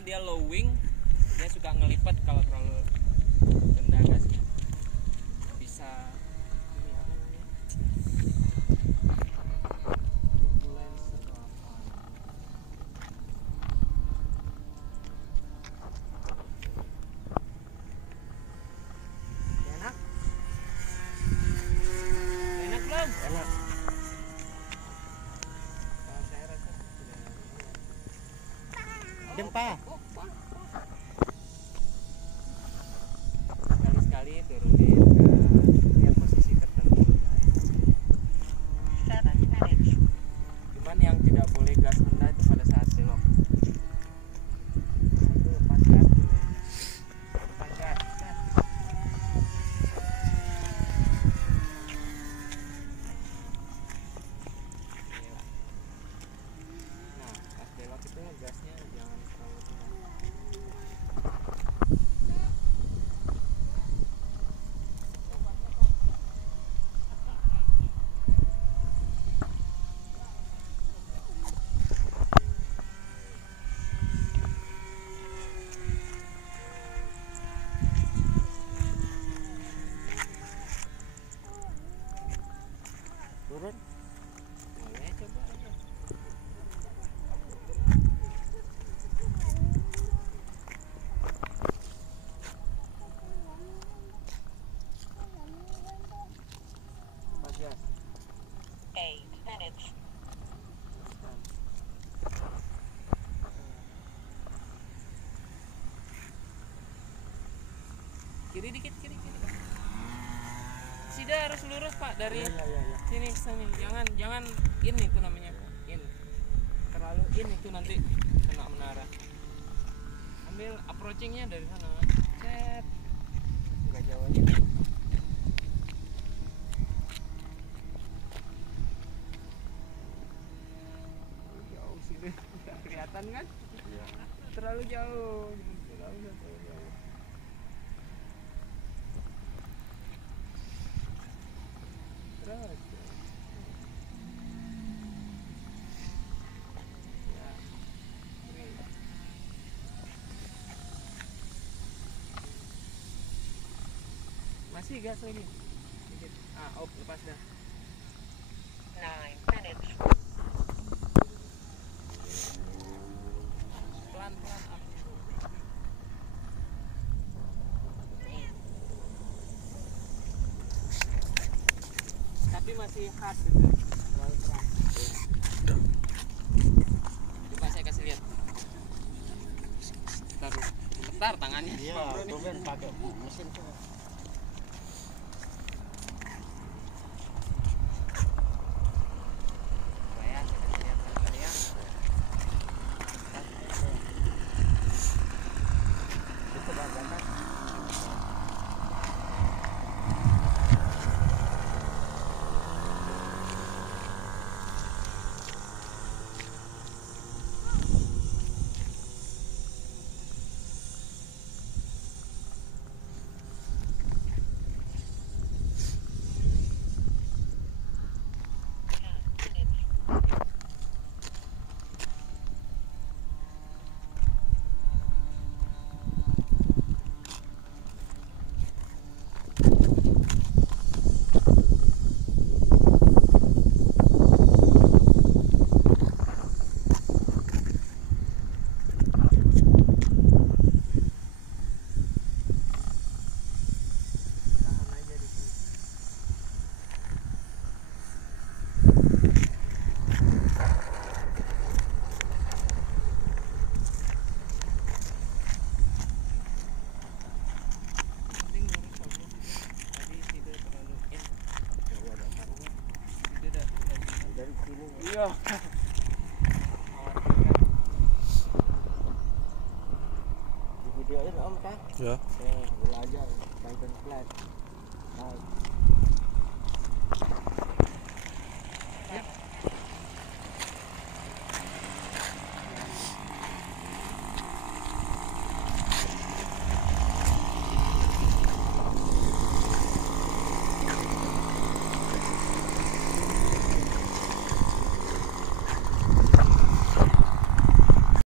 karena dia low wing, dia suka ngelipat kalau terlalu rendah gasnya. Bisa ini apa namanya? Turbulence atau apa. Enak? Enak belum? Enak. Kalau saya rasa sudah. Jempa. Sekali-sekali turunin lihat posisi tertentu. Cuman yang tidak boleh gas rendah itu pada saat belok. Nah, itu lepas gas dulu. Lepas gas. Nah, pas belok itu gasnya jangan terlalu rendah. Turun. Boleh coba aja. Pas gas. 8 minutes. Kiri dikit, kiri. Sida harus lurus Pak dari Ya. sini ke sini. Jangan in itu namanya. In. Terlalu in itu nanti kena menara. Ambil approachingnya dari sana. Cet. Agak jauh aja. Jauh sih deh. Nggak kelihatan kan? Iya. Terlalu jauh. Terlalu jauh. Terus. Ya. Free. Masih gas lagi. Dikit. Op, lepas dah. 9 minutes. Pelan-pelan up. Tapi masih hard gitu. Terlalu keras. Coba saya kasih lihat. Taruh. Getar tangannya. Iya, Bang Bro nih. turun pakai mesin coba. Coba ya, saya kasih lihat kali ya. Itu bagangan. Tahan aja di sini. Penting lurus aja. Tadi tidak terlalu in. Coba ada taruhnya. Tidak. Dari sini. Iya. Di videoin Om kan? Ya. Belajar Titan Flash. Nah,